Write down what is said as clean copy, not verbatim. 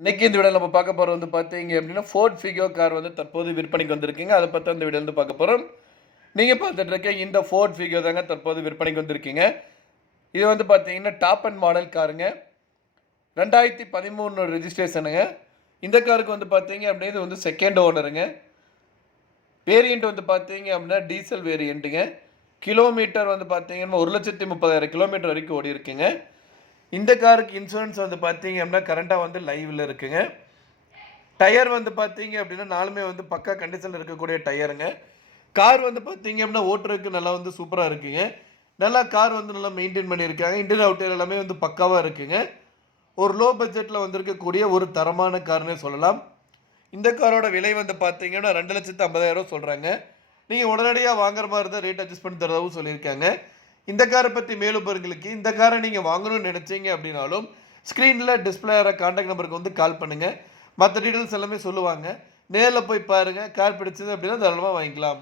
இன்னைக்கு இந்த வீடியோல நம்ம பார்க்க போறது வந்து பார்த்தீங்க அப்படின்னா, ஃபோர்ட் ஃபிகோ கார் வந்து தற்போது விற்பனைக்கு வந்திருக்குங்க. அத பத்தி இந்த வீடியோல வந்து பார்க்க போறோம். நீங்க பார்த்துட்டு இருக்க இந்த ஃபோர்ட் ஃபிகோ தாங்க தற்போது விற்பனைக்கு வந்திருக்குங்க. இது வந்து பார்த்தீங்கன்னா, டாப் அண்ட் மாடல் காருங்க. 2013 ரெஜிஸ்ட்ரேஷனுங்க. இந்த காருக்கு வந்து பார்த்தீங்க அப்படின்னா, இது வந்து செகண்ட் ஓனருங்க. வேரியன்ட் வந்து பார்த்தீங்க அப்படின்னா, டீசல் வேரியன்ட்டுங்க. கிலோமீட்டர் வந்து பார்த்தீங்கன்னா, 1,30,000 கிலோமீட்டர் வரைக்கும் ஓடியிருக்குங்க. இந்த காருக்கு இன்சூரன்ஸ் வந்து பார்த்தீங்க அப்படின்னா, கரண்ட்டா வந்து லைவ்ல இருக்குங்க. டயர் வந்து பார்த்தீங்க அப்படின்னா, 4மே வந்து பக்கா கண்டிஷன்ல இருக்கக்கூடிய டயருங்க. கார் வந்து பார்த்தீங்க அப்படின்னா, ஓட்டுறதுக்கு நல்லா வந்து சூப்பரா இருக்குங்க. நல்லா கார் வந்து நல்லா மெயின்டெயின் பண்ணியிருக்காங்க. இன்டீரியர், அவுட்டீரியர் எல்லாமே வந்து பக்காவா இருக்குங்க. ஒரு லோ பட்ஜெட்ல வந்திருக்கக்கூடிய ஒரு தரமான கார்னே சொல்லலாம். இந்த காரோட விலை வந்து பார்த்தீங்கன்னா, 2,50,000 சொல்றாங்க. நீங்க உடனடியா வாங்குற மாரி இருந்தா ரேட் அட்ஜஸ்ட் பண்ணி தரதாவும் சொல்லியிருக்காங்க. இந்த கார பத்தி மேலும் விவரங்களுக்கு இந்த கார நீங்க வாங்கணும்னு நினைச்சீங்க அப்படின்னாலும், ஸ்க்ரீன்ல டிஸ்ப்ளே ஆகுற கான்டாக்ட் நம்பருக்கு வந்து கால் பண்ணுங்க. மத்த டீட்டெயில்ஸ் எல்லாமே சொல்லுவாங்க. நேர்ல போய் பாருங்க. கார் பிடிச்சது அப்படின்னா தாராளமா வாங்கிக்கலாம்.